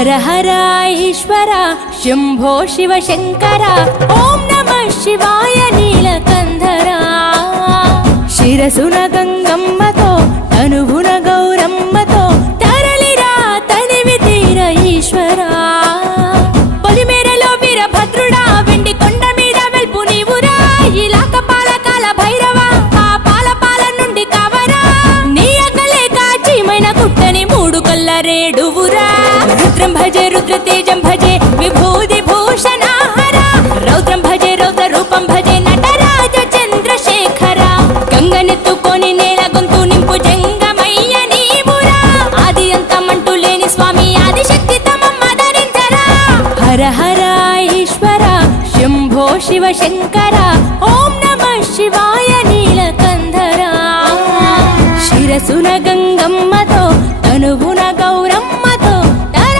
హర హర ఈశ్వర శంభో శివ శంకర ఓం నమః శివాయ నీలకంధరా శిరసున గంగమ్మతో తనువున గౌరమ్మతో తరలిరా తనివి తీర ఈశ్వరా పొలిమేరలో వీరభద్రుడా వెండి కొండ మీద వెల్పు నీవురా ఇలాక పాలకాల భైరవ ఆ పాల నుండి కావరా నీ అక్కలే కాచిమైన కుట్టని మూడు కల్ల రేడువురా రుద్రం భజే రుద్ర తేజం భజే విభూది భూషణ హర రౌద్రం భజే రౌద్ర రూపం భజే నటరాజ చంద్రశేఖర గంగనెత్తుకొని నేల గొంతు నింపు జంగమయ్య నీవురా ఆది అంతమంటూ లేని స్వామి ఆదిశక్తి తమమ్మ ధరించరా హర హర ఈశ్వర శంభో శివ శంకర